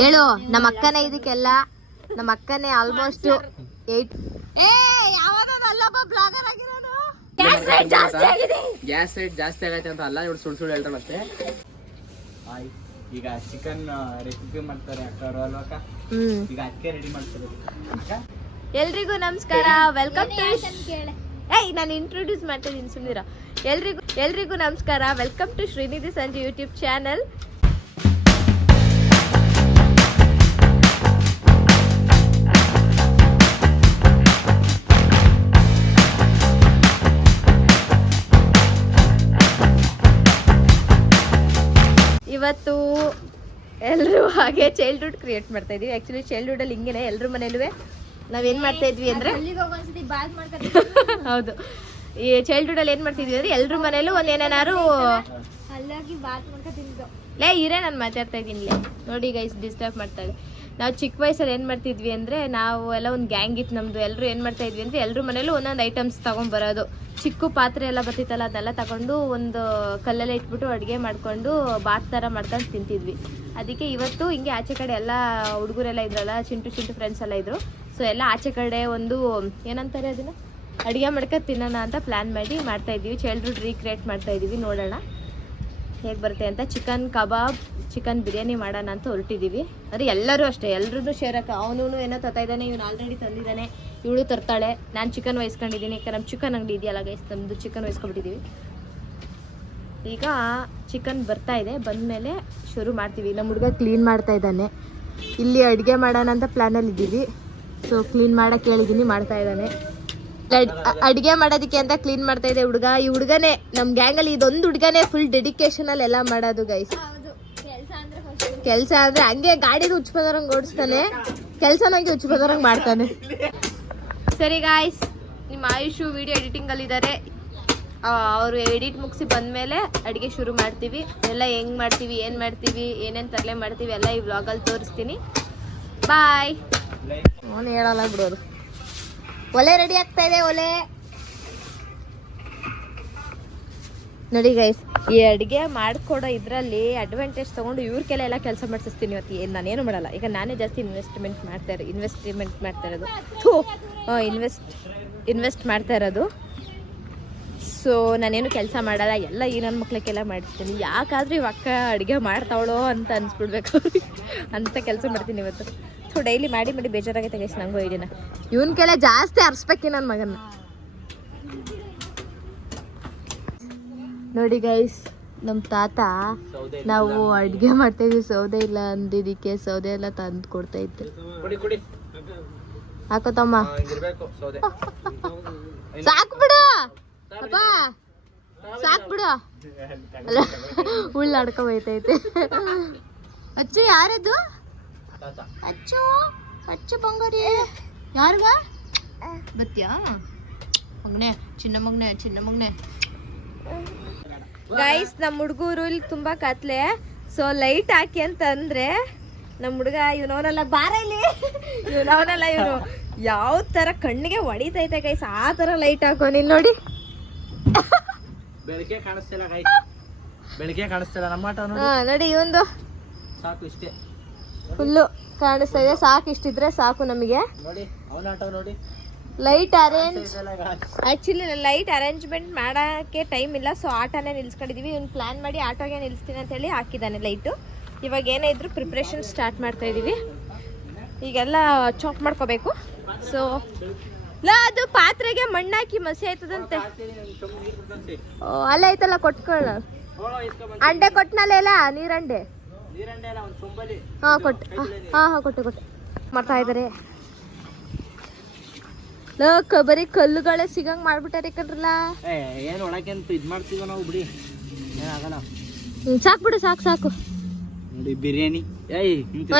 ಹೇಳು. ನಮ್ಮ ಅಕ್ಕನೇ ಇದಕ್ಕೆಲ್ಲ, ನಮ್ಮ ಅಕ್ಕನೇ ಆಲ್ಮೋಸ್ಟ್ 8. ಗ್ಯಾಸ್ ರೇಟ್ ಜಾಸ್ತಿ ಆಗೈತೆ ಅಂತ ಅಲ್ಲ, ಇವ್ರು ಸುಳ್ಳು ಹೇಳ್ತಾಳೆ ಅಷ್ಟೇ. ಈಗ ಚಿಕನ್ ರೆಸಿಪಿ ಮಾಡ್ತಾರೆ ಅಕ್ಕ ಅಲ್ವಕ್ಕ? ಈಗ ಅದಕ್ಕೆ ರೆಡಿ ಮಾಡ್ತಾರೆ. ಎಲ್ರಿಗೂ ನಮಸ್ಕಾರ, ವೆಲ್ಕಮ್ ಟು ನಾನು ಇಂಟ್ರೊಡ್ಯೂಸ್ ಮಾಡ್ತಾ ಇದ್ದೀನಿ ಸುಮ್ಮನಿರ. ಎಲ್ರಿಗೂ ನಮಸ್ಕಾರ, ವೆಲ್ಕಮ್ ಟು ಶ್ರೀನಿಧಿ ಸಂಜೆ ಯೂಟ್ಯೂಬ್ ಚಾನಲ್. ಇವತ್ತು ಎಲ್ಲರೂ ಹಾಗೆ ಚೈಲ್ಡ್ಹುಡ್ ಕ್ರಿಯೇಟ್ ಮಾಡ್ತಾ ಇದೀವಿ. ಆಕ್ಚುಲಿ ಚೈಲ್ಡ್ಹುಡ್ ಅಲ್ಲಿ ಹಿಂಗೇನೆ ಎಲ್ಲರ ಮನೇಲೂ ನಾವೇನ್ ಮಾಡ್ತಾ ಇದ್ವಿ ಅಂದ್ರೆ ಹೌದು, ಈ ಚೈಲ್ಡ್ಹುಡ್ ಅಲ್ಲಿ ಏನ್ ಮಾಡ್ತಿದ್ವಿ ಅಂದ್ರೆ ಎಲ್ರ ಮನೇಲೂ ಒಂದ್ ಏನಾರು ಲೇ ಇರೇ ನಾನು ಮಾತಾಡ್ತಾ ಇದ್ದೀನಿ ನೋಡಿ ಗೈಸ್, ಡಿಸ್ಟರ್ಬ್ ಮಾಡ್ತಾ ಇದೆ. ನಾವು ಚಿಕ್ಕ ವಯಸ್ಸಲ್ಲಿ ಏನು ಮಾಡ್ತಿದ್ವಿ ಅಂದರೆ, ನಾವು ಎಲ್ಲ ಒಂದು ಗ್ಯಾಂಗ್ ಇತ್ತು ನಮ್ಮದು. ಎಲ್ಲರೂ ಏನು ಮಾಡ್ತಾ ಇದ್ವಿ ಅಂದರೆ, ಎಲ್ಲರ ಮನೇಲೂ ಒಂದೊಂದು ಐಟಮ್ಸ್ ತೊಗೊಂಬರೋದು. ಚಿಕ್ಕ ಪಾತ್ರೆ ಎಲ್ಲ ಬರ್ತಿತ್ತಲ್ಲ, ಅದನ್ನೆಲ್ಲ ತಗೊಂಡು ಒಂದು ಕಲ್ಲಲ್ಲೇ ಇಟ್ಬಿಟ್ಟು ಅಡುಗೆ ಮಾಡಿಕೊಂಡು ಬಾತ್ ಥರ ಮಾಡ್ಕೊಂಡು ತಿಂತಿದ್ವಿ. ಅದಕ್ಕೆ ಇವತ್ತು ಹಿಂಗೆ ಆಚೆ ಕಡೆ ಎಲ್ಲ ಹುಡುಗರೆಲ್ಲ ಇದ್ರಲ್ಲ, ಚಿಂಟು ಫ್ರೆಂಡ್ಸ್ ಎಲ್ಲ ಇದ್ದರು. ಸೊ ಎಲ್ಲ ಆಚೆ ಕಡೆ ಒಂದು ಏನಂತಾರೆ ಅದನ್ನು ಅಡುಗೆ ಮಾಡ್ಕೊಂಡು ತಿನ್ನೋಣ ಅಂತ ಪ್ಲ್ಯಾನ್ ಮಾಡಿ ಮಾಡ್ತಾಯಿದ್ದೀವಿ. ಚೈಲ್ಡ್ಹುಡ್ ರೀಕ್ರಿಯೇಟ್ ಮಾಡ್ತಾಯಿದ್ದೀವಿ. ನೋಡೋಣ ಹೇಗೆ ಬರುತ್ತೆ ಅಂತ. ಚಿಕನ್ ಕಬಾಬ್, ಚಿಕನ್ ಬಿರಿಯಾನಿ ಮಾಡೋಣ ಅಂತ ಹೊರಟಿದ್ದೀವಿ. ಅಂದರೆ ಎಲ್ಲರೂ ಅಷ್ಟೇ, ಎಲ್ಲರೂ ಶೇರ್ ಹಾಕ. ಅವನು ಏನೋ ತರ್ತಾ ಇದ್ದಾನೆ, ಇವನು ಆಲ್ರೆಡಿ ತಂದಿದ್ದಾನೆ, ಇವಳು ತರ್ತಾಳೆ. ನಾನು ಚಿಕನ್ ವಹಿಸ್ಕೊಂಡಿದ್ದೀನಿ, ಯಾಕೆ ನಮ್ಮ ಚಿಕನ್ ಅಂಗಡಿ ಇದೆಯಲ್ಲ ಗೈಸ್, ನಮ್ಮದು ಚಿಕನ್ ವಹಿಸ್ಕೊಂಡ್ಬಿಟ್ಟಿದ್ದೀವಿ. ಈಗ ಚಿಕನ್ ಬರ್ತಾ ಇದೆ, ಬಂದಮೇಲೆ ಶುರು ಮಾಡ್ತೀವಿ. ನಮ್ಮ ಹುಡುಗ ಕ್ಲೀನ್ ಮಾಡ್ತಾ ಇದ್ದಾನೆ. ಇಲ್ಲಿ ಅಡುಗೆ ಮಾಡೋಣ ಅಂತ ಪ್ಲ್ಯಾನಲ್ಲಿ ಇದ್ದೀವಿ. ಸೊ ಕ್ಲೀನ್ ಮಾಡೋಕ್ಕೆ ಹೇಳಿದ್ದೀನಿ, ಮಾಡ್ತಾ ಇದ್ದಾನೆ. ಅಡುಗೆ ಮಾಡೋದಕ್ಕೆ ಅಂತ ಕ್ಲೀನ್ ಮಾಡ್ತಾ ಇದೆ ಹುಡುಗ. ಈ ಹುಡುಗನೇ ನಮ್ಮ ಗ್ಯಾಂಗಲ್ಲಿ, ಇದೊಂದು ಹುಡುಗನೇ ಫುಲ್ ಡೆಡಿಕೇಶನಲ್ಲಿ ಎಲ್ಲ ಮಾಡೋದು ಗೈಸ್. ಕೆಲಸ ಅಂದ್ರೆ ಹಂಗೆ ಗಾಡಿಗೆ ಹುಚ್ಚ ಬದರಂಗೆ ಓಡಿಸ್ತಾನೆ, ಕೆಲಸ ನಂಗೆ ಹುಚ್ಚ ಬದರಂಗೆ ಮಾಡ್ತಾನೆ. ಸರಿ ಗಾಯ್ಸ್, ನಿಮ್ಮ ಆಯುಷು ವಿಡಿಯೋ ಎಡಿಟಿಂಗ್ ಅಲ್ಲಿ ಇದ್ದಾರೆ. ಅವರು ಎಡಿಟ್ ಮುಗಿಸಿ ಬಂದ್ಮೇಲೆ ಅಡುಗೆ ಶುರು ಮಾಡ್ತೀವಿ. ಎಲ್ಲ ಹೆಂಗ್ ಮಾಡ್ತೀವಿ, ಏನ್ ಮಾಡ್ತೀವಿ, ಏನೇನ್ ತರಲೆ ಮಾಡ್ತೀವಿ ಎಲ್ಲ ಈ ವ್ಲಾಗಲ್ಲಿ ತೋರಿಸ್ತೀನಿ. ಬಾಯ್. ಅವನು ಹೇಳಲ್ಲ ಬಿಡೋದು. ಒಲೆ ರೆಡಿ ಆಗ್ತಾ ಇದೆ. ಒಲೆ ನೋಡಿ ಗೈಸ್, ಈ ಅಡುಗೆ ಮಾಡ್ಕೊಡೋ ಇದರಲ್ಲಿ ಅಡ್ವಾಂಟೇಜ್ ತೊಗೊಂಡು ಇವ್ರಿಗೆಲ್ಲ ಎಲ್ಲ ಕೆಲಸ ಮಾಡಿಸ್ತೀನಿ. ಇವತ್ತು ನಾನೇನು ಮಾಡಲ್ಲ. ಈಗ ನಾನೇ ಜಾಸ್ತಿ ಇನ್ವೆಸ್ಟ್ಮೆಂಟ್ ಮಾಡ್ತಾ ಇರೋದು ಇನ್ವೆಸ್ಟ್ ಮಾಡ್ತಾ ಇರೋದು. ಸೊ ನಾನೇನು ಕೆಲಸ ಮಾಡಲ್ಲ, ಎಲ್ಲ ಈ ನನ್ನ ಮಕ್ಳಿಗೆಲ್ಲ ಮಾಡಿಸ್ತೀನಿ. ಯಾಕಾದ್ರೂ ಇವ ಅಕ್ಕ ಅಡುಗೆ ಮಾಡ್ತಾವಳೋ ಅಂತ ಅನ್ಸ್ಬಿಡ್ಬೇಕು ಅಂತ ಕೆಲಸ ಮಾಡ್ತೀನಿ ಇವತ್ತು. ಸೊ ಡೈಲಿ ಮಾಡಿ ಬೇಜಾರಾಗೈತೆ ಗೈಸ್ ನಂಗೂ. ಐಡಿನ ಇವನ್ಕೆಲ್ಲ ಜಾಸ್ತಿ ಅರ್ಸ್ಬೇಕಿ ನನ್ನ ಮಗನ್ನ. ನೋಡಿ ಗೈಸ್, ನಮ್ಮ ತಾತ ನಾವು ಅಡುಗೆ ಮಾಡ್ತಾ ಇದ್ವಿ, ಸೌದೆ ಇಲ್ಲ ಅಂದಿದ್ದಕ್ಕೆ ಸೌದೆ ಎಲ್ಲ ತಂದು ಕೊಡ್ತಾ ಇದ್ದೆ. ಹಾಕೋತಮ್ಮ, ಸಾಕು ಬಿಡು ಅಪ್ಪ, ಸಾಕು ಬಿಡು. ಅಲ್ಲ ಉಳ್ಳ ಅಡ್ಕೊ ಹೋಯ್ತೈತೆ. ಅಚ್ಚು ಯಾರದು? ಅಚ್ಚು ಅಚ್ಚು ಬಂಗಾರಿ ಯಾರಿಗ ಬತ್ತೀಯಾ ಮಗನೆ, ಚಿನ್ನ ಮಗನೆ. ಗೈಸ್, ನಮ್ಮ ಹುಡುಗರು ಇಲ್ಲಿ ತುಂಬಾ ಕತ್ಲೆ. ಸೊ ಲೈಟ್ ಹಾಕಿ ಅಂತ ಅಂದ್ರೆ ನಮ್ಮ ಹುಡುಗ ಇವನವನಲ್ಲ, ಬಾರ ಇಲ್ಲಿ ಇವನವನಲ್ಲ, ಇವನು ಯಾವ ತರ ಕಣ್ಣಿಗೆ ಹೊಡಿತೈತೆ ಗೈಸ್, ಆ ತರ ಲೈಟ್ ಹಾಕೋನಿ ನೋಡಿ. ಬೆಳಗ್ಗೆ ಕಾಣಿಸ್ತಿಲ್ಲ ಗೈಸ್, ಬೆಳಗ್ಗೆ ಕಾಣಿಸ್ತಿಲ್ಲ ನಮ್ಮ ಆಟ ನೋಡಿ. ಇವಂದು ಸಾಕು, ಇಷ್ಟೇ ಫುಲ್ಲು ಕಾಣಿಸ್ತಾ ಇದೆ. ಸಾಕು, ಇಷ್ಟಿದ್ರೆ ಸಾಕು ನಮಗೆ. ನೋಡಿ ಅವನ ಆಟ ನೋಡಿ. ಲೈಟ್ ಲೈಟ್ ಅರೇಂಜ್ಮೆಂಟ್ ಮಾಡೋಕ್ಕೆ ಟೈಮ್ ಇಲ್ಲ. ಸೊ ಆಟೋನೇ ನಿಲ್ಸ್ಕೊಂಡಿದೀವಿ. ಇವ್ನು ಪ್ಲಾನ್ ಮಾಡಿ ಆಟೋಗೆ ನಿಲ್ಲಿಸ್ತೀನಿ ಅಂತ ಹೇಳಿ ಹಾಕಿದ್ದಾನೆ ಲೈಟು. ಇವಾಗ ಏನೇ ಇದ್ರು ಪ್ರಿಪ್ರೇಷನ್ ಸ್ಟಾರ್ಟ್ ಮಾಡ್ತಾ ಇದೀವಿ. ಈಗೆಲ್ಲ ಚಾಪ್ ಮಾಡ್ಕೋಬೇಕು. ಸೊ ಅದು ಪಾತ್ರೆಗೆ ಮಣ್ಣಾಕಿ ಮಸಿ ಆಯ್ತದಂತೆ. ಅಲ್ಲ ಐತಲ್ಲ, ಕೊಟ್ಕೊಳ್ಳ. ಅಂಡೆ ಕೊಟ್ಟನಲ್ಲ, ಎಲ್ಲ ನೀರಂಡೆ. ಕೊಟ್ಟು ಮಾಡ್ತಾ ಇದಾರೆ. ಬರೀ ಕಲ್ಲುಗಳೇ ಸಿಗಂಗ್ ಮಾಡ್ಬಿಟ್ಟಾರೆ ಕಣ್ರಲ್ಲ. ಏನ್ ಒಳಕ್ಕೆ ಇದ್ ಮಾಡ್ತೀವ ನಾವು, ಬಿಡಿ ಏನಾಗಲ್ಲ. ಸಾಕು ಬಿಡು, ಸಾಕು. ನೋಡಿ ಬಿರಿಯಾನಿ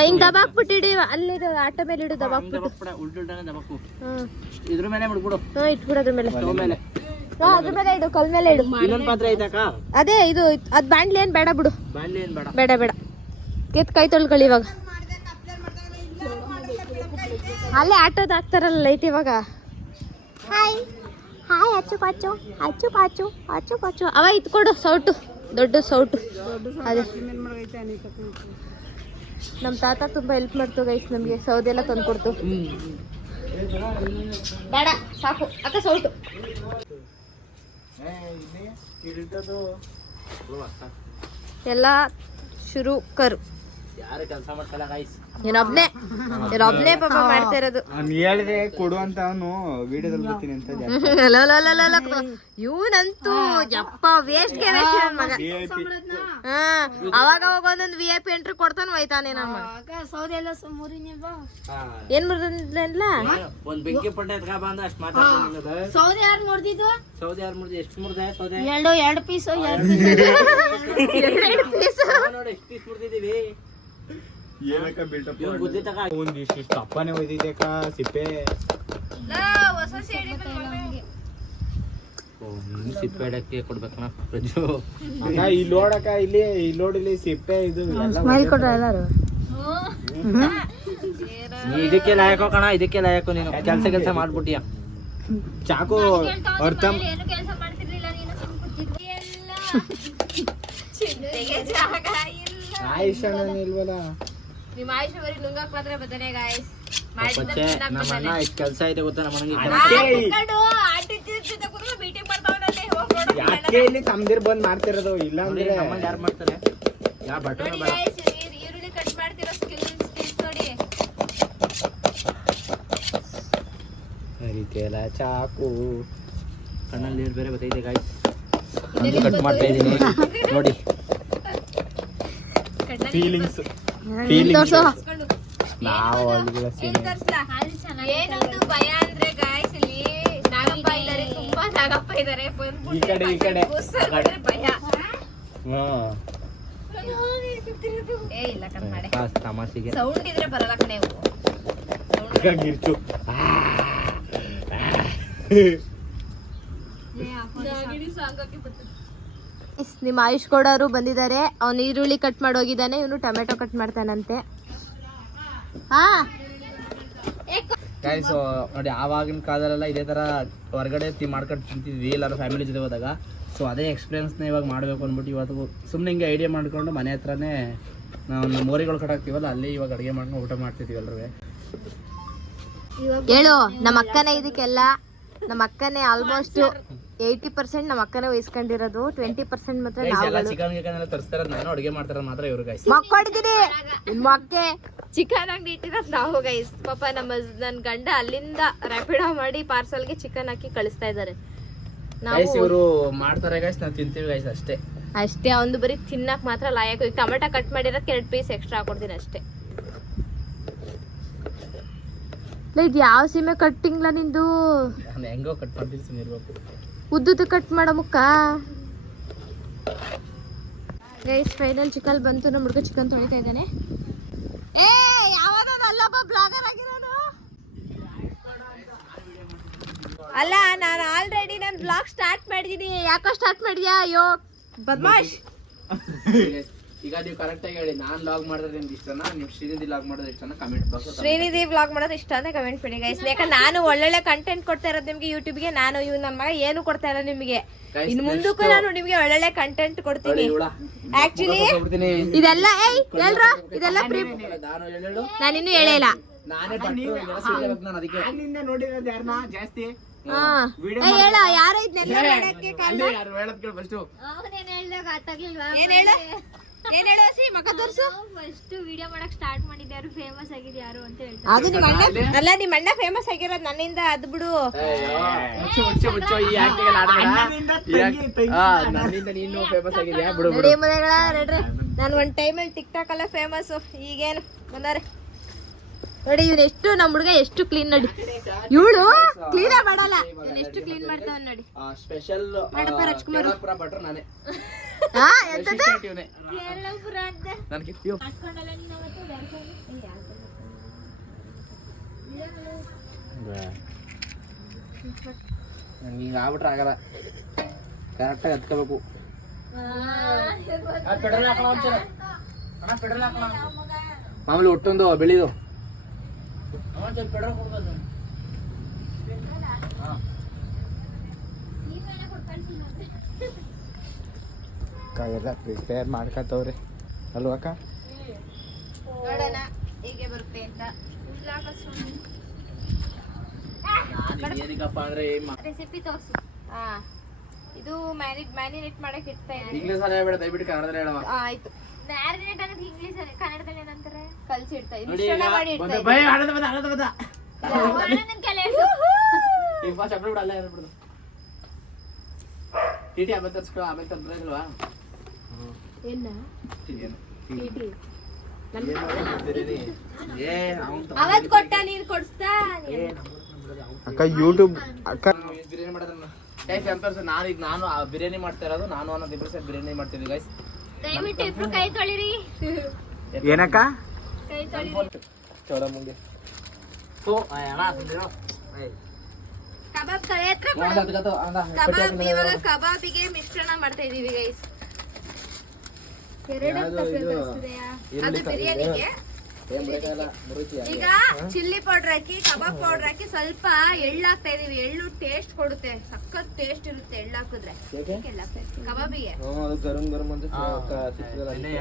ಹಿಂಗ್ ದಬಾಕ್ಬಿಟ್ಟಿಡಿ, ಅಲ್ಲಿ ಆಟ ಮೇಲೆ ಇಡು, ದಬಾಕ್ಬಿಟ್ಟು ಇದ್ರ ಮೇಲೆ ಬಿಡ್ಬಿಡು. ಇಟ್ಬಿಡು, ಅದ್ರ ಮೇಲೆ ಅದ್ರ ಮೇಲೆ ಇಡು, ಕಲ್ ಮೇಲೆ ಇಡು. ಅದೇ ಇದು ಅದ್ ಬಾಣ್ಲಿ ಏನ್ ಬೇಡ ಬಿಡು, ಬೇಡ. ಕೆತ್ ಕೈ ತೊಳ್ಕೊಳ್ಳಿ ಇವಾಗ. ಅಲ್ಲೇ ಆಟೋದ್ ಹಾಕ್ತಾರಲ್ಲ ಲೈಟ್ ಇವಾಗ. ಹಾಯ್ ಅಚ್ಚು ಅವ ಇತ್ಕೊಡು ಸೌಟು, ದೊಡ್ಡ ಸೌಟು. ಅದೇ ನಮ್ಮ ತಾತ ತುಂಬಾ ಹೆಲ್ಪ್ ಮಾಡ್ತು ಗೈಸ್, ನಮಗೆ ಸೌದೆ ಎಲ್ಲ ತಂದ್ಕೊಡ್ತು. ಬೇಡ ಸಾಕು ಅಕ್ಕ ಸೌಟು. ಎಲ್ಲ ಶುರು ಕರು. ಯಾರು ಕೆಲಸ ಮಾಡ್ತಲ್ಲ ಗೈಸ್, ನೀನೊಬ್ನೇ ಪಾಪ ಮಾಡ್ತಾ ಇರೋದು. ಹೇಳಿದೆ ಕೊಡು ಅಂತ, ಅವನು ವಿಡಿಯೋದಲ್ಲಿ ಬರ್ತೀನಿ ಅಂತ. ಇವನಂತೂ ಯಪ್ಪ ವೇಸ್ಟ್ ಮಗ. ಅವಾಗ ಒಂದೊಂದು VIP ಎಂಟ್ರಿ ಕೊಡ್ತಾನ ಹೋಯ್ತಾನೆ ನಮ್ಮ ಏನ್ ಮುರಿದಿಲ್ಲ. ಒಂದ್ ಬೆಂಕಿ ಪಟ್ಟ ಎತ್ಕ ಬಂದ ಅಷ್ಟ್ ಮಾತಾಡ್ತಾ. ಸೌದೆ ಯಾರು ನೋಡ್ದಿದ್ದು? ಸೌದೆ ಯಾರು ಮುರ್ದಿ? ಎಷ್ಟು ಮುರ್ದೆ ಸೌದೆ? ಎರಡು ಪೀಸ್ ನೋಡಿ ಎಷ್ಟು ಪೀಸ್ ಮುರ್ದಿದೀವಿ. ಏನಕ್ಕ ಬಿಲ್ಟಪ್ ಗುದ್ದಿ ತಕ ಒಂದಿಷ್ಟು ಅಪ್ಪನೇ ಒಯ್ದಿದ್ದಕ್ಕ ಸಿಪ್ಪೆ. ಸಿಪ್ಪೆ ಇಡಕ್ಕೆ ಕೊಡ್ಬೇಕಣ್ಣ ಪ್ರಜು. ಅಕ್ಕ ಇಲ್ಲಿ ನೋಡಕ್ಕ, ಇಲ್ಲಿ ನೋಡಿಲ್ಲಿ ಸಿಪ್ಪೆ ಇದು ನೀ ಇದಕ್ಕೆ ಲಾಯಕೋ ಕಣ, ಇದಕ್ಕೆ ಲಾಯಕೋ ನೀನು. ಕೆಲಸ ಮಾಡ್ಬಿಟ್ಟಿಯ. ಚಾಕು ಅರ್ಥ ಇಲ್ವಲ್ಲ. ನಿಮ್ಮ ಆಯುಷ್ ಬರೀ ನುಂಗಕ್ ಮಾತ್ರ ಬದನೆ ಗಾಯ್ಸ್. ನಮ್ಮ ಅಣ್ಣ ಎಷ್ಟು ಕೆಲಸ ಐತೆ ಗೊತ್ತಾ ನಮ್ಮ ಅಣ್ಣಂಗೆ. ಯಾಕೆ ಇಲ್ಲಿ ತಮ್ದಿರ್ ಬಂದ್ ಮಾಡ್ತಿರೋದು? ಇಲ್ಲ ಅಂದ್ರೆ ಯಾರು ಮಾಡ್ತಾರೆ? ಯಾವ ಬಟ್ಟೆ ಈರುಳ್ಳಿ ಕಟ್ ಮಾಡ್ತಿರೋ ಸ್ಕಿಲ್ಸ್ ನೋಡಿ. ರೀತಿಯಲ್ಲ ಚಾಕು ಕಣ್ಣಲ್ಲಿ ನೀರು ಬೇರೆ ಬರ್ತೈತೆ ಗಾಯ್ಸ್. ಕಟ್ ಮಾಡ್ತಾ ಇದೀನಿ ನೋಡಿ. ಫೀಲಿಂಗ್ಸ್ ನಾವು ಏನೊಂದು ಭಯ ಅಂದ್ರೆ ಗಾಯ್ಸ್, ಇಲ್ಲಿ ನಾಗಪ್ಪ ಇದ್ದಾರೆ, ತುಂಬಾ ನಾಗಪ್ಪ ಇದಾರೆ. ಈ ಕಡೆ ಭಯ. ಏ ಇಲ್ಲ ಕನ್ನಡ ತಮಾಷೆಗೆ ಸೌಂಡ್ ಇದ್ರೆ ಬರಲ್ಲ ಕಣೆ. ಗಿರ್ಚು ನಿಮ್ಮ ಆಯುಷ್ ಕೊಡೋರು ಬಂದಿದ್ದಾರೆ. ಅವ್ನು ಈರುಳ್ಳಿ ಕಟ್ ಮಾಡಿ ಹೋಗಿದ್ದಾನೆ, ಇವನು ಟೊಮೆಟೊ ಕಟ್ ಮಾಡ್ತಾನಂತೆ. ಗೈಸ್ ನೋಡಿ, ಆವಾಗಿನ ಕಾಲದಲ್ಲೆಲ್ಲ ಇದೇ ತರ ಹೊರಗಡೆ ಮಾಡ್ಕೊಂಡು ತಿಂತಿದ್ವಿ ಎಲ್ಲರೂ ಫ್ಯಾಮಿಲಿ ಜೊತೆ ಹೋದಾಗ. ಸೊ ಅದೇ ಎಕ್ಸ್ಪೀರಿಯನ್ಸ್ನ ಇವಾಗ ಮಾಡಬೇಕು ಅಂದ್ಬಿಟ್ಟು ಇವತ್ತು ಸುಮ್ಮನೆ ಹಿಂಗೆ ಐಡಿಯಾ ಮಾಡ್ಕೊಂಡು ಮನೆ ಹತ್ರನೇ ನಾವು ಮೋರಿಗಳು ಕಟ್ಟಾಕ್ತೀವಲ್ಲ, ಅಲ್ಲಿ ಇವಾಗ ಅಡುಗೆ ಮಾಡ್ಕೊಂಡು ಊಟ ಮಾಡ್ತಿದ್ವಿ ಎಲ್ಲರೂ. ಹೇಳು ನಮ್ಮ ಅಕ್ಕನೇ ಇದಕ್ಕೆಲ್ಲ. ನಮ್ಮ ಅಕ್ಕನೇ ಆಲ್ಮೋಸ್ಟ್ 80% ನಮ್ಮ ಅಕ್ಕನೇ ವಹಿಸ್ಕೊಂಡಿರೋದು, 20% ಮಾತ್ರ ನಾವು. ಚಿಕನ್ ಗಿಕನ್ ಎಲ್ಲ ತರಿಸ್ತಾರದು ನಾನು, ಅಡುಗೆ ಮಾಡ್ತಾರ ಮಾತ್ರ ಇವ್ರು ಗೈಸ್. ಮಕ್ಕೊಡ್ತೀನಿ ಮಕ್ಕೆ ಚಿಕನ್ ಅಂಗಡಿ ಇಟ್ಟಿರೋದು ನಾವು ಗೈಸ್. ಪಾಪ ನನ್ನ ಗಂಡ ಅಲ್ಲಿಂದ ರ್ಯಾಪಿಡೋ ಮಾಡಿ ಪಾರ್ಸಲ್ಗೆ ಚಿಕನ್ ಹಾಕಿ ಕಳಿಸ್ತಾ ಇದ್ದಾರೆ. ಗೈಸ್ ಇವರು ಮಾಡ್ತಾರೆ ಗೈಸ್, ನಾವು ತಿಂತೀವಿ ಗೈಸ್ ಅಷ್ಟೇ. ಒಂದು ಬರೀ ತಿನ್ನಕ್ ಮಾತ್ರ ಲಾಯಕ್. ಈಗ ಟೊಮೆಟೊ ಕಟ್ ಮಾಡಿರೋದಕ್ಕೆ 2 ಪೀಸ್ ಎಕ್ಸ್ಟ್ರಾ ಹಾಕೊಡ್ತೀನಿ ಅಷ್ಟೇ. ಇದು ಯಾವ ಸೀಮೆ ಕಟ್ಟಿಂಗ್ಲ ನಿಂದು? ಹೆಂಗೋ ಕಟ್ ಮಾಡ್ತೀನಿ, ಸುಮ್ಮನಿರ್ಬೇಕು. ಉದ್ದುದ್ದು ಕಟ್ ಮಾಡೋ ಮುಕ್ಕ. ಗೈಸ್ ಫೈನಲ್ ಚಿಕನ್ ಬಂತು. ನಮ್ಮ ಹುಡುಗ ಚಿಕನ್ ತೊಳಿತಾ ಇದ್ದಾನೆ. ಅಲ್ಲಪ್ಪ ಬ್ಲಾಗರ್ ಆಗಿರೋದು ಅಲ್ಲ, ನಾನು ಆಲ್ರೆಡಿ ನಾನು ಬ್ಲಾಗ್ ಸ್ಟಾರ್ಟ್ ಮಾಡಿದೀನಿ. ಯಾಕೋ ಸ್ಟಾರ್ಟ್ ಮಾಡಿದ್ಯಾ? ಅಯ್ಯೋ ಬದ್ಮಾಶ್. ಈಗ ನೀವು ಕರೆಕ್ಟ್ ಆಗಿ ಹೇಳಿ, ನಾನ್ ಲಾಗ್ ಮಾಡೋದು ನಿಮ್ಗೆ ಇಷ್ಟನಾ, ನೀವು ಶ್ರೀನಿಧಿ ಲಾಗ್ ಮಾಡೋದು ಇಷ್ಟನಾ? ಕಮೆಂಟ್ ಬಾಕ್ಸ್ ಶ್ರೀನಿಧಿ ಬ್ಲಾಗ್ ಮಾಡೋದು ಇಷ್ಟ ಅಂದ್ರೆ ಕಮೆಂಟ್ ಬಿಡಿ ಗೈಸ್. ಯಾಕಂದ್ರೆ ನಾನು ಒಳ್ಳೊಳ್ಳೆ ಕಂಟೆಂಟ್ ಕೊಡ್ತಾ ಇರೋದು ನಿಮ್ಗೆ ಯೂಟ್ಯೂಬ್ಗೆ. ನಾನು ನನ್ನ ಮಗ ಏನು ಕೊಡ್ತಾ ಇಲ್ಲ ನಿಮ್ಗೆ. ಇನ್ನು ಮುಂದಕ್ಕೂ ನಾನು ನಿಮ್ಗೆ ಒಳ್ಳೊಳ್ಳೆ ಕಂಟೆಂಟ್ ಕೊಡ್ತೀನಿ. ಆಕ್ಚುಲಿ ಇದೆಲ್ಲ ಇದೆಲ್ಲ ನಾನು ಇನ್ನೂ ಹೇಳಿಲ್ಲ. ಜಾಸ್ತಿ ಹೇಳ ಯಾರು ಇದನ್ನೆಲ್ಲ ಏನ್ ಹೇಳು ಹಸಿ ಮಕ್ಕ ತೋರ್ಸು. ಫಸ್ಟ್ ವಿಡಿಯೋ ಮಾಡಕ್ ಸ್ಟಾರ್ಟ್ ಮಾಡಿದ್ದೆ ಯಾರು, ಫೇಮಸ್ ಆಗಿದ್ದು ಯಾರು ಅಂತ ಹೇಳ್ತಾರೆ. ಅದು ನಿಮ್ಮ ಅಣ್ಣ ಅಲ್ಲ, ನಿಮ್ಮ ಅಣ್ಣ ಫೇಮಸ್ ಆಗಿರೋದು ನನ್ನಿಂದ. ಅದು ಬಿಡು. ನಾನು ಒಂದ್ ಟೈಮಲ್ಲಿ ಟಿಕ್ಟಾಕ್ ಎಲ್ಲ ಫೇಮಸ್. ಈಗೇನು ಬಂದಾರೆ ನೋಡಿ. ಇವ್ನು ಎಷ್ಟು ನಮ್ಮ ಹುಡುಗ ಎಷ್ಟು ಕ್ಲೀನ್ ನೋಡಿ. ಇವಳು ಕ್ಲೀನ್ ಮಾಡಲ್ಲ, ಇವ್ನು ಎಷ್ಟು ಕ್ಲೀನ್ ಮಾಡ್ತಾವ ನೋಡಿ. ಸ್ಪೆಷಲ್ ಮಾಡಪ್ಪ ರಾಜ್ಕುಮಾರ್ ಬಟ್ರು ನಾನೇ. ಹಿಂಗ ಆಗ್ಬಿಟ್ರೆ ಆಗಲ್ಲ, ಕರೆಕ್ಟಾಗಿ ಹತ್ಕೋಬೇಕು. ಮಾಮೂಲಿ ಒಟ್ಟೊಂದು ಬೆಳಿದು ಎಲ್ಲ ಪ್ರಿಪೇರ್ ಮಾಡ್ಕತ್ತವ್ರಿ ಅಲ್ವಕ್ಕ? ನೋಡೋಣ ಹೇಗೆ ಬರುತ್ತೆ ಅಂತ. ಏನಕ್ಕಪ್ಪ ಅಂದ್ರೆ ರೆಸಿಪಿ ತೋರ್ಸು. ಹಾ ಇದು ಮ್ಯಾರಿನೇಟ್ ಮಾಡಕ್ ಇಡ್ತಾ ಇದ್ದೀನಿ. ಇಂಗ್ಲೀಷ್ ಅಲ್ಲೇ ಬೇಡ ದಯವಿಟ್ಟು ಕನ್ನಡದಲ್ಲಿ ಹೇಳವ. ಆಯ್ತು ಮ್ಯಾರಿನೇಟ್ ಅನ್ನೋದು ಇಂಗ್ಲಿಷ್ ಅಲ್ಲಿ, ಕನ್ನಡದಲ್ಲಿ ಏನಂತಾರೆ? ಕಲ್ಸಿ ಇಡ್ತಾ ಇದ್ದೀನಿ, ನೋಡಿ ಮಿಶ್ರಣ ಮಾಡಿ ಇಡ್ತಾ ಇದ್ದೀನಿ. ಭಯ ಆಡದ ಬದ ನನ್ ಕಲೆ ಹೇಳ್ಸು. ಈಗ ಫಸ್ಟ್ ಅಪ್ಲೋಡ್ ಬಿಡು, ಅಲ್ಲೇ ಹೇಳ್ಬಿಡು. ಟಿಟಿ ಆಮೇಲೆ ತರ್ಸ್ಕೊ, ಆಮೇಲೆ ತಂದ್ರೆ ಇಲ್ವಾ? ಏನ ಏನು? ಟಿಟಿ ಏ ಅವ್ನ್ ಅವತ್ ಕೊಟ್ಟ ನೀನ್ ಕೊಡ್ಸ್ತಾ ಅಕ್ಕ ಯೂಟ್ಯೂಬ್ ಅಕ್ಕ ಬಿರಿಯಾನಿ ಮಾಡೋದನ್ನ ಗೈಸ್ ಎಂಪರ್ಸ್ ನಾನು ಆ ಬಿರಿಯಾನಿ ಮಾಡ್ತಾ ಇರೋದು, ನಾನು ಅನ್ನೋದು ಇಬ್ರು ಸೇರಿ ಬಿರಿಯಾನಿ ಮಾಡ್ತಿದ್ವಿ ಗೈಸ್. ದಯವಿಟ್ಟು ಇಬ್ರು ಕೈ ತೊಳಿರಿ. ಏನಕ್ಕ ಕೈ ತೊಳಿರಿ. ಚೌಡ ಮುಂದೆ ಓ ಅಣ್ಣ ತಿಂದಿರೋ ಕಬಾಬ್ ಕಡೆ ಹತ್ರ ಕೊಡು. ಕಬಾಬ್ ಇವಾಗ ಕಬಾಬಿಗೆ ಮಿಶ್ರಣ ಮಾಡ್ತಾ ಇದೀವಿ ಗೈಸ್. ಅದು ಬಿರಿಯಾನಿಗೆ. ಈಗ ಚಿಲ್ಲಿ ಪೌಡರ್ ಹಾಕಿ ಕಬಾಬ್ ಪೌಡರ್ ಹಾಕಿ ಸ್ವಲ್ಪ ಎಳ್ಳು ಹಾಕ್ತಾ ಇದೀವಿ. ಎಳ್ಳು ಟೇಸ್ಟ್ ಕೊಡುತ್ತೆ, ಸಖತ್ ಟೇಸ್ಟ್ ಇರುತ್ತೆ ಎಳ್ಳು ಹಾಕಿದ್ರೆ ಕಬಾಬಿಗೆ. ಗರಂ ಗರಂ ಅಂತ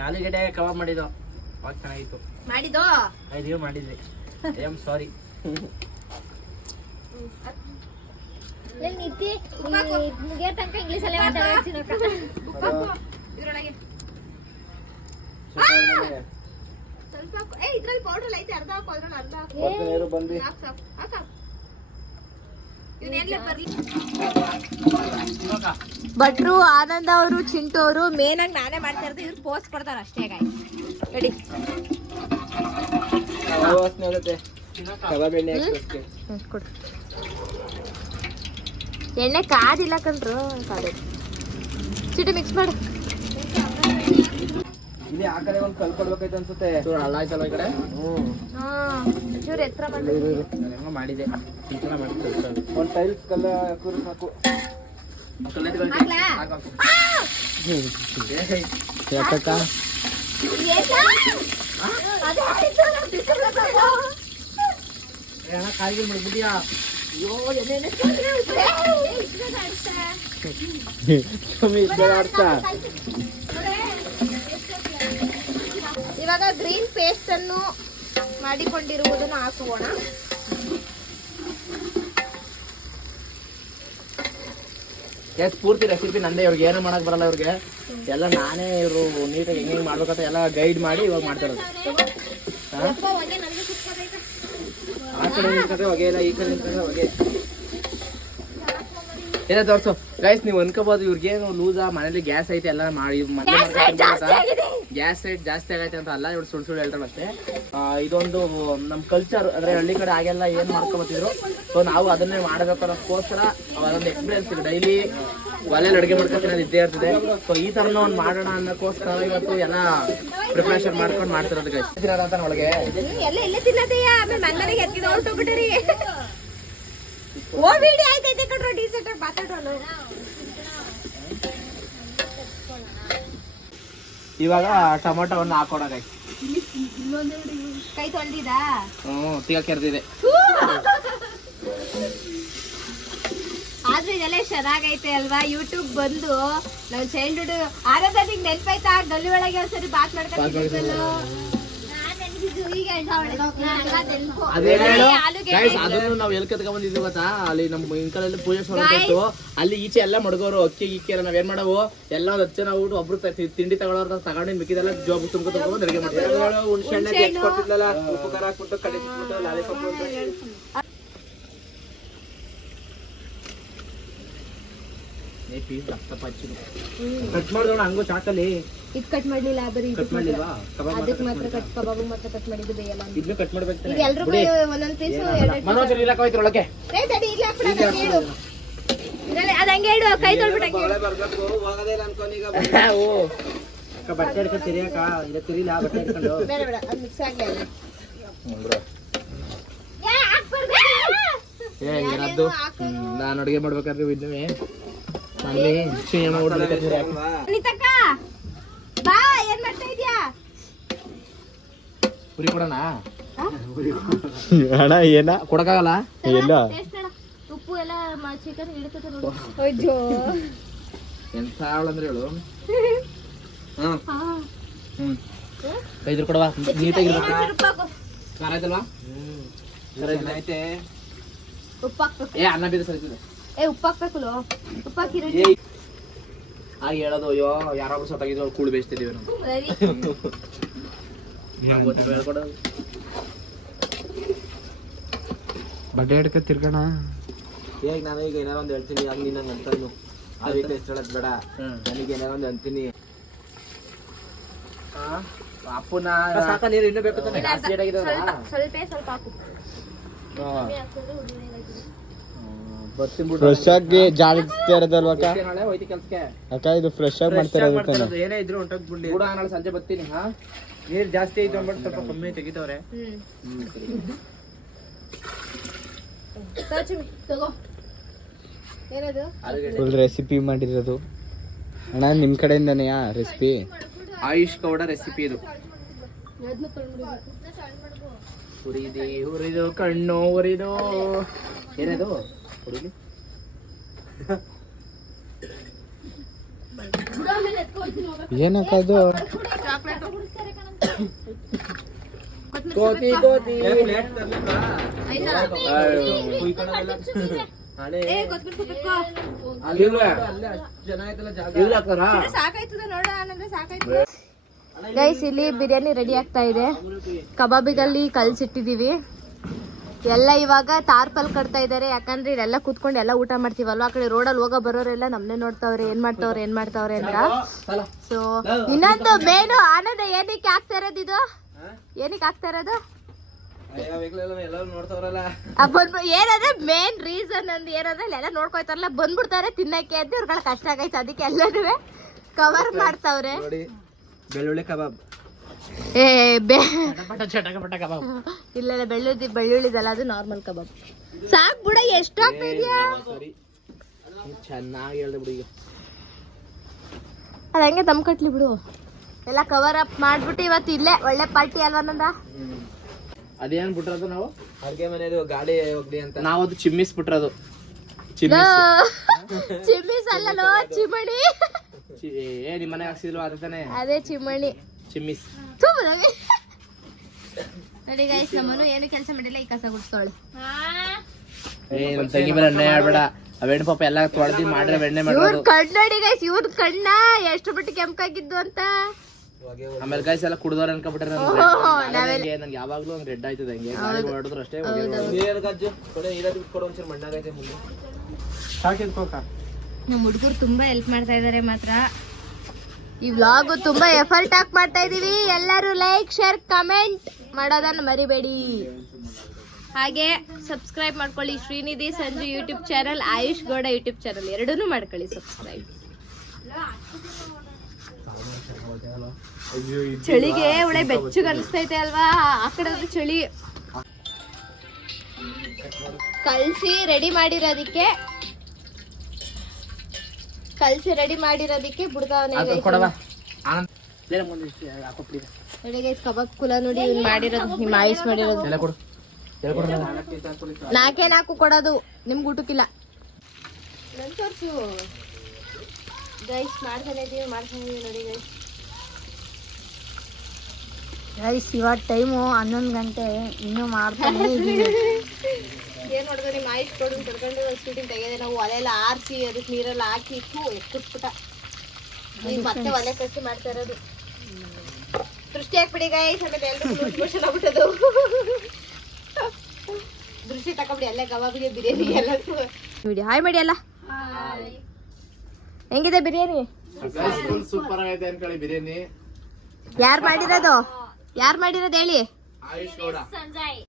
ಆಲೂಗಡ್ಡೆ ಕಬಾಬ್ ಮಾಡಿದ್ದು ಅವಾಗ ಚೆನ್ನಾಗಿತ್ತು. ಮಾಡಿದ್ದು ನೀವು ಮಾಡಿದ್ರಿ, ಐ ಆಮ್ ಸಾರಿ. ನಿತ್ತಿ ಮುಗಿಯೋ ತನಕ ಇಂಗ್ಲಿಷ್ ಅಲ್ಲೇ ಮಾತಾಡ್ತೀನಿ. ಇದ್ರೊಳಗೆ ಸ್ವಲ್ಪ ಇದ್ರಲ್ಲಿ ಪೌಡರ್ ಐತೆ, ಅರ್ಧ ಹಾಕು, ಅದ್ರಲ್ಲಿ ಅರ್ಧ ಹಾಕು. ಬಂದು ಸಾಕು ಸಾಕು ಹಾಕ. ಇವನ್ನೆಲ್ಲ ಬರ್ಲಿ. ಭಟ್ರು ಆನಂದ್ ಅವರು ಚಿಂಟು ಅವರು ಮೇನ್ ಆಗಿ ನಾನೇ ಮಾಡ್ತಾ ಇರೋದು, ಇವ್ರು ಪೋಸ್ ಕೊಡ್ತಾರೆ ಅಷ್ಟೇ ಗಾಯ್ಸ್. ರೆಡಿ ಕಬಾಬ್ ಎಣ್ಣೆ ಕೊಡು. ಎಣ್ಣೆ ಕಾದಿಲ್ಲ ಕಣ್ರು, ಕಾದು ಚಿಟು ಮಿಕ್ಸ್ ಮಾಡು. ಇಲ್ಲಿ ಆ ಕಡೆ ಒಂದು ಕಲ್ಕೊಡ್ಬೇಕೈತೆ ಅನ್ಸುತ್ತೆ. ಹಳ್ಳ ಆಯ್ತಲ್ಲ ಈ ಕಡೆ. ಚೂರು ಎತ್ತರ ಬಂದು ನಾನು ಮಾಡಿದೆ, ಚಿಂತನೆ ಮಾಡಿ ಒಂದು ಟೈಲ್ಸ್ ಕಲ್ಲ ಹಾಕಿದ್ರು ಸಾಕು. ಹಾಕ್ಲಾ? ಯಾಕಕ್ಕ ಕಾಯಿಗೆ ಮಾಡ್ಬಿಟ್ಟಿಯಾ? ಇವಾಗ ಗ್ರೀನ್ ಪೇಸ್ಟ್ ಅನ್ನು ಮಾಡಿಕೊಂಡಿರುವುದನ್ನು ಹಾಕೋಣ. ಪೂರ್ತಿ ರೆಸಿಪಿ ನಂದೇ, ಇವ್ರಿಗೆ ಏನು ಮಾಡಕ್ ಬರಲ್ಲ. ಇವ್ರಿಗೆ ಎಲ್ಲ ನಾನೇ ಇವರು ನೀಟಾಗಿ ಹೆಂಗೆ ಮಾಡ್ಬೇಕಂತ ಎಲ್ಲ ಗೈಡ್ ಮಾಡಿ ಇವಾಗ ಮಾಡ್ತಾ ಇರೋದು. ಆ ಕಡೆ ನಿಂತ್ಕೊಂಡ್ರೆ ಹೊಗೆ ಇಲ್ಲ, ಈ ಕಡೆ ನಿಂತ್ಕೊಂಡ್ರೆ ಹೊಗೆ. ಏನ ತೋರ್ಸು ಗೈಸ್, ನೀವು ಅನ್ಕೋಬಹುದು ಇವ್ರಿಗೇನು ಲೂಸಾ, ಮನೇಲಿ ಗ್ಯಾಸ್ ಐತೆ ಎಲ್ಲ ಮಾಡಿ ಗ್ಯಾಸ್ ರೇಟ್ ಜಾಸ್ತಿ ಆಗೈತೆ ಅಂತ ಅಲ್ಲ, ಇವ್ರು ಸುಳ್ಳು ಸುಳ್ಳು ಹೇಳ್ತಾರೆ ಅಷ್ಟೇ. ಇದೊಂದು ನಮ್ಮ ಕಲ್ಚರ್, ಅಂದ್ರೆ ಹಳ್ಳಿ ಕಡೆ ಆಗೆಲ್ಲ ಏನ್ ಮಾಡ್ಕೊಬತ್ತಿದ್ರು, ಸೊ ನಾವು ಅದನ್ನೇ ಮಾಡಬೇಕು ಅನ್ನೋದಕ್ಕೋಸ್ಕರ ಅದೊಂದು ಎಕ್ಸ್ಪೀರಿಯನ್ಸ್ ಇದೆ. ಡೈಲಿ ಒಲೆಯಲ್ಲಿ ಅಡುಗೆ ಮಾಡ್ಕೊತೀನಿ ಇದ್ದೇ ಇರ್ತದೆ. ಸೊ ಈ ತರನ ಒಂದು ಮಾಡೋಣ ಅನ್ನೋಕ್ಕೋಸ್ಕರ ಇವತ್ತು ಎಲ್ಲ ಪ್ರಿಪರೇಷನ್ ಮಾಡ್ಕೊಂಡು ಮಾಡ್ತಿರೋದು ಗೈಸ್. ಅಂತ ಒಳಗೆ ಎಲ್ಲ ಎಲ್ಲ ತಿನ್ನದೆಯಾ, ಆಮೇಲೆ ಮನೆಗೆ ಎತ್ತಿದ ಹೊರಟೋಗ್ಬಿಟ್ರಿ. ಓ ವಿಡಿಯೋ ಆಯ್ತೈತೆ ಕಣ್ರೋ, ಡೀಸೆಂಟ್ ಆಗಿ ಮಾತಾಡೋಣ. ಇವಾಗ ಟೊಮೊಟೊವನ್ನು ಹಾಕೋಣ ಗೈಸ್. ಕೈ ತೊಳ್ದಿದಾ? ತಿಗ ಕೆರೆದಿದೆ. ಆದ್ರೂ ಇದೆಲ್ಲ ಚೆನ್ನಾಗೈತೆ ಅಲ್ವಾ. ಯೂಟ್ಯೂಬ್ ಬಂದು ನಾವ್ ಚೈಲ್ಡ್ಹುಡ್ ಆನಂದ ನಿಂಗ್ ನೆನ್ಪಾಯ್ತಾ? ಗಲ್ಲಿ ಒಳಗೆ ಒಂದ್ಸರಿ ಬಾತ್ ಮಾಡ್ಕೊಂಡಿದ್ದಲ್ಲ. ಅದನ್ನು ನಾವು ಎಲ್ಲಿ ಕತ್ಕೊಂಡ್ ಬಂದಿದ್ವಿ ಗೊತ್ತಾ? ಅಲ್ಲಿ ನಮ್ಮ ಇಂಕಲಲ್ಲಿ ಪೂಜೆ ಇತ್ತು, ಅಲ್ಲಿ ಈಚೆ ಎಲ್ಲ ಮಡಗೋರು ಅಕ್ಕಿ ಗಿಕ್ಕಿ ಎಲ್ಲ ನಾವೇನ್ ಮಾಡವು ಎಲ್ಲ ಒಂದು 10 ಜನ ಊಟ ಒಬ್ರು ತಿಂಡಿ ತಗೊಳ್ಳೋರು ತಗೊಂಡು ಮಿಕ್ಕಿದೆಲ್ಲ ಜೋಬ್ ತುಂಬ ತಗೊಂಡು ಅಡುಗೆ ಮಾಡ್ತೀವಿ. ಹುಣ್ಸೆಹಣ್ಣೆ ಕೊಡ್ತಿದ್ಲಲ್ಲ, ಉಪ್ಪು ಖಾರ ಹಾಕ್ಬಿಟ್ಟು ಕಲಿಸ್ಬಿಟ್ಟು ಲಾಲಿಪಾಪ್ ಕಟ್ ಮಾಡಿದೋಣ ಹಂಗು ಚಾಕಲ್ಲಿ. ಇದ್ ಕಟ್ ಮಾಡ್ಲಿಲ್ಲ, ಬರೀ ಕಟ್ ಮಾಡ್ಲಿಲ್ವಾ? ಅದಕ್ಕೆ ಮಾತ್ರ ಕಟ್, ಕಬಾಬ್ ಮಾತ್ರ ಕಟ್ ಮಾಡಿದ್ದು ಬೇಯಲ್ಲ. ಇದ್ನು ಕಟ್ ಮಾಡ್ಬೇಕು. ಈಗ ಎಲ್ರು ಒಂದೊಂದ್ ಪೀಸ್ ಮನೋಜ್ ಇಲ್ಲಕ್ಕ ಹೋಯ್ತು ಒಳಗೆ. ಅದ ಹಂಗೆ ಇಡು, ಕೈ ತೊಳ್ಬಿಟ್ಟು ಬರ್ಬೇಕು. ಹೋಗೋದೇ ಇಲ್ಲ ಅನ್ಕೊಂಡೀಗ. ಓ ಅಕ್ಕ ಬಟ್ಟೆ ಹಿಡ್ಕೊಂಡು ತಿರಿಯಕ್ಕ, ಇಲ್ಲ ತಿರಿಲ್ಲ ಬಟ್ಟೆ ಹಿಡ್ಕೊಂಡು. ಬೇಡ ಬೇಡ, ಅದು ಮಿಕ್ಸ್ ಆಗ್ಲಿ ಅಲ್ಲ. ಏನಾದ್ದು ನಾನು ಅಡುಗೆ ಮಾಡ್ಬೇಕಾದ್ರೆ ಇದ್ವಿ ಅಲ್ಲಿ ಅನಿತಕ್ಕ ಬಾ, ಏನ್ ಮಾಡ್ತಾ ಇದ್ಯಾ? ಪುರಿ ಕೊಡೋಣ? ಅಣ್ಣ ಏನ ಕೊಡಕ್ಕಾಗಲ್ಲ. ಎಲ್ಲ ಉಪ್ಪು ಎಲ್ಲ ಚಿಕನ್ ಹಿಡಿತದೆ ನೋಡು. ಅಯ್ಯೋ ಎಂತ ಅವಳಂದ್ರೆ ಹೇಳು. ಕೈ ಇದ್ರ ಕೊಡವಾ ನೀಟಾಗಿ ರುಬ್ಬಾಕು. ಖಾರ ಆಯ್ತಲ್ವಾ ಐತೆ ಉಪ್ಪು ಹಾಕ್ಬೇಕು. ಏ ಅನ್ನ ಬೇರೆ ಸರಿತಿದೆ ಉಪ್ಪು ಹಾಕ್ಬೇಕು. ಉಪ್ಪು ಹಾಕಿರೋ ಆಗ ಹೇಳೋದು ಅಯ್ಯೋ ಯಾರಾದ್ರೂ ಸತ್ತಾಗಿದ್ರು ಅವ್ರು ಕೂಳು ಬೇಯಿಸ್ತಿದೀವಿ ನಾವು ಹೇಳ್ಕೊಡೋದು ಬಡ್ಡೆ ಹಿಡ್ಕ ತಿರ್ಗೋಣ ಈಗ ನಾನು ಈಗ ಏನಾರ ಒಂದು ಹೇಳ್ತೀನಿ ಹಂಗ ನೀನು ಹಂಗೆ ಅಂತನು ಅದಕ್ಕೆ ಎಷ್ಟು ಹೇಳೋದು ಬೇಡ ನನಗೆ ಏನಾರ ಒಂದು ಅಂತೀನಿ ಅಪ್ಪನ ಸಾಕ ನೀರು ಇನ್ನೂ ಬೇಕು ತಾನೆ ಸ್ವಲ್ಪ ಹಾಕು. ಫ್ರೆಶ್ ಆಗಿ ಜಾಡಿಸ್ತಾ ಇರೋದಲ್ವಾ ಅಕ್ಕ ನಾಳೆ ಹೋಯ್ತು ಕೆಲ್ಸಕ್ಕೆ ಅಕ್ಕ ಇದು ಫ್ರೆಶ್ ಆಗಿ ಮಾಡ್ತಾ ಇರೋದು ಏನೇ ಇದ್ರು ಹೊಂಟೋಗ್ಬಿಡ್ಲಿ ಕೂಡ ನಾಳೆ ಸಂಜೆ ಬರ್ತೀನಿ ಹಾ ನೀರು ಜಾಸ್ತಿ ಐತೆ ಅಂದ್ಬಿಟ್ಟು ಸ್ವಲ್ಪ ಕಮ್ಮಿ ತೆಗಿತವ್ರೆ ತಗೋ. ಏನದು? ಫುಲ್ ರೆಸಿಪಿ ಮಾಡಿರೋದು ಅಣ್ಣ ನಿಮ್ ಕಡೆಯಿಂದನೇ ರೆಸಿಪಿ ಆಯುಷ್ ಗೌಡ ರೆಸಿಪಿ ಇದು ಹುರಿದು ಕಣ್ಣು ಹುರಿದು ಏನದು ಹುಡುಗಿ ಏನಕ್ಕ ಅದು ಕೋತಿ ಕೋತಿ ಗೈಸ್ ಇಲ್ಲಿ ಬಿರಿಯಾನಿ ರೆಡಿ ಆಗ್ತಾ ಇದೆ. ಕಬಾಬಿಗಲ್ಲಿ ಕಲ್ಸಿಟ್ಟಿದೀವಿ. ಎಲ್ಲ ಇವಾಗ ತಾರ್ಪಲ್ ಕಟ್ತಾ ಇದಾರೆ, ಯಾಕಂದ್ರೆ ಇಲ್ಲೆಲ್ಲ ಕೂತ್ಕೊಂಡು ಎಲ್ಲ ಊಟ ಮಾಡ್ತೀವಲ್ವಾ. ಆ ಕಡೆ ರೋಡಲ್ಲಿ ಹೋಗೋ ಬರೋರೆಲ್ಲ ನಮ್ನೆ ನೋಡ್ತಾವ್ರೆ ಏನ್ ಮಾಡ್ತಾವ್ರೆ ಅಂತ. ಸೊ ಇನ್ನೊಂದು ಮೇನು ಆನಂದ ಏನಕ್ಕೆ ಆಗ್ತಾ ಇರೋದು ಇದು? ಏನಕ್ಕೆ ಆಗ್ತಾ ಇರೋದು? ಏನಂದ್ರೆ ಮೇನ್ ರೀಸನ್ ಅಂದ್ ಏನಂದ್ರೆ ಎಲ್ಲ ನೋಡ್ಕೊಯ್ತಾರಲ್ಲ ಬಂದ್ಬಿಡ್ತಾರೆ ತಿನ್ನಕ್ಕೆ ಅಂತ ಇವ್ರಗಳ ಕಷ್ಟ ಆಗೈತೆ. ಅದಕ್ಕೆ ಎಲ್ಲರೂ ಕವರ್ ಮಾಡ್ತಾವ್ರೆ. ಬೆಳ್ಳುಳ್ಳಿ ಕಬಾಬ್ ಇಲ್ಲ ಬೆಳ್ಳುಳ್ಳಿದಲ್ಲ, ಅದು ನಾರ್ಮಲ್ ಕಬಾಬ್. ಸಾಕ್ ಬಿಡ, ಎಷ್ಟು ಆಗ್ತಾ ಇದೆಯಾ? ಚೆನ್ನಾಗಿ ಹೇಳ್ದೆ ಬಿಡಿ. ಅದ ಹಂಗೆ ದಮ್ ಕಟ್ಲಿ ಬಿಡು. ಎಲ್ಲ ಕವರ್ ಅಪ್ ಮಾಡ್ಬಿಟ್ಟು ಇವತ್ತು ಇಲ್ಲೇ ಒಳ್ಳೆ ಪಾರ್ಟಿ ಅಲ್ವಾ ನಂದ. ಅದೇನ್ ಬಿಟ್ರದು ನಾವು ಅಡ್ಗೆ ಮನೆದು ಗಾಡಿ ಹೋಗ್ಲಿ ಅಂತ ನಾವು ಅದು ಚಿಮ್ಮಿಸ್ ಬಿಟ್ರದು. ಚಿಮ್ಮಿಸ್ ಅಲ್ಲೋ, ಚಿಮಣಿ. ಏ ನಿಮ್ ಮನೆ ಹಾಕ್ಸಿಲ್ವಾ ಅದು ತಾನೆ, ಅದೇ ಚಿಮಣಿ ಚಿಮ್ಮಿಸ್. ನೋಡಿ ಗೈಸ್, ನಮ್ಮನು ಏನು ಕೆಲಸ ಮಾಡಿಲ್ಲ, ಈ ಕಸ ಗುಡ್ಸ್ತಾಳೆ. ಏ ನಮ್ ತಂಗಿ ಮೇಲೆ ಎಣ್ಣೆ ಆಡ್ಬೇಡ. ಅವೆಣ್ಣೆ ಪಾಪ ಎಲ್ಲ ತೊಳೆದಿ ಮಾಡ್ರೆ ಎಣ್ಣೆ ಇವ್ರ ಮಾಡೋದು. ಕಣ್ಣು ನೋಡಿ ಗೈಸ್, ಇವ್ರ ಕಣ್ಣ ಎಷ್ಟು ಬಿಟ್ಟು ಕೆಂಪಾಗಿದ್ದು ಅಂತ. ಆಮೇಲೆ ಗೈಸ್ ಎಲ್ಲ ಕುಡ್ದವ್ರ ಅನ್ಕೊಬಿಟ್ರೆ ನನ್ಗೆ ಯಾವಾಗ್ಲೂ ಹಂಗ್ ರೆಡ್ ಆಯ್ತದ. ಹಂಗೆ ಗಾಳಿ ಹೊರಡಿದ್ರು ಅಷ್ಟೇ. ನಮ್ಮ ಹುಡುಗರು ತುಂಬಾ ಹೆಲ್ಪ್ ಮಾಡ್ತಾ ಇದಾರೆ ಮಾತ್ರ. ಈ ವ್ಲಾಗ್ ತುಂಬಾ ಎಫರ್ಟ್ ಹಾಕಿ ಮಾಡ್ತಾ ಇದೀವಿ. ಎಲ್ಲರೂ ಲೈಕ್, ಶೇರ್, ಕಮೆಂಟ್ ಮಾಡೋದನ್ನ ಮರಿಬೇಡಿ. ಹಾಗೆ ಸಬ್ಸ್ಕ್ರೈಬ್ ಮಾಡ್ಕೊಳ್ಳಿ. Srinidhi Sanju YouTube channel, Ayush Gowda YouTube channel ಎರಡನ್ನೂ ಮಾಡ್ಕೊಳ್ಳಿ ಸಬ್ಸ್ಕ್ರೈಬ್. ಚಳಿಗೆ ಒಳ್ಳೆ ಬೆಚ್ಚಗೆ ಅನಿಸ್ತೈತೆ ಅಲ್ವಾ? ಆ ಕಡೆ ಚಳಿ. ಕಲ್ಸಿ ರೆಡಿ ಮಾಡಿರೋದಕ್ಕೆ ಬಿಡ್ತಾವನೆ. ನೋಡಿ ಗೈಸ್, ಕಬಾಬ್ ಕುಲ ನೋಡಿ ಇವ್ನು ಮಾಡಿರೋದು, ನಿಮ್ಮ ಆಯುಷ್ ಮಾಡಿರೋದು. ನಾಲ್ಕು ಕೊಡೋದು ನಿಮ್ಗೆ ಊಟಕ್ಕಿಲ್ಲ. ನನ್ ತೋರ್ಸು ಗೈಸ್. ಮಾಡ್ತಾನೆ ಇದೀವಿ ನೋಡಿ ಗೈಸ್. ಇವಾಗ ಟೈಮು 11 ಗಂಟೆ, ಇನ್ನೂ ಮಾಡ್ತಾನೆ ಇದೀವಿ. ಏನ್ ಮಾಡಿದ್ರು ನಿಮ್ಮ ಆಯುಷ್ ಕಡ್ಕೊಂಡು ಶೂಟಿಂಗ್ ತೆಗೆದೆ. ನಾವು ಒಲೆಲ್ಲ ಆರಿಸಿ ಅದಕ್ಕೆ ನೀರೆಲ್ಲ ಹಾಕಿ ಇಟ್ಟು ಎಕ್ಕುಟ್ಬಿಟ್ಟ. ಈಗ ಮತ್ತೆ ಒಲೆ ಕಸಿ ಮಾಡ್ತಾ ಇರೋದು. ದೃಷ್ಟಿ ಹಾಕ್ಬಿಡಿ ಗೈಸ್, ಆಮೇಲೆ ಎಲ್ಲರೂ ಕ್ವಶನ್ ಆಗ್ಬಿಟ್ಟದು. ದೃಷ್ಟಿ ತಕೊಂಬಿಡಿ ಅಲ್ಲೇ ಕಬಾಬಿಗೆ, ಬಿರಿಯಾನಿ ಎಲ್ಲ ಬಿಡಿ. ಹಾಯ್ ಮಾಡಿ ಅಲ್ಲ. ಹೆಂಗಿದೆ ಬಿರಿಯಾನಿ? ಸೂಪರ್ ಆಗೈತೆ ಅನ್ಕೊಳ್ಳಿ ಬಿರಿಯಾನಿ. ಯಾರು ಮಾಡಿರೋದು ಹೇಳಿ? ಆಯುಷ್ ಗೌಡ. ಸಂಜಯ್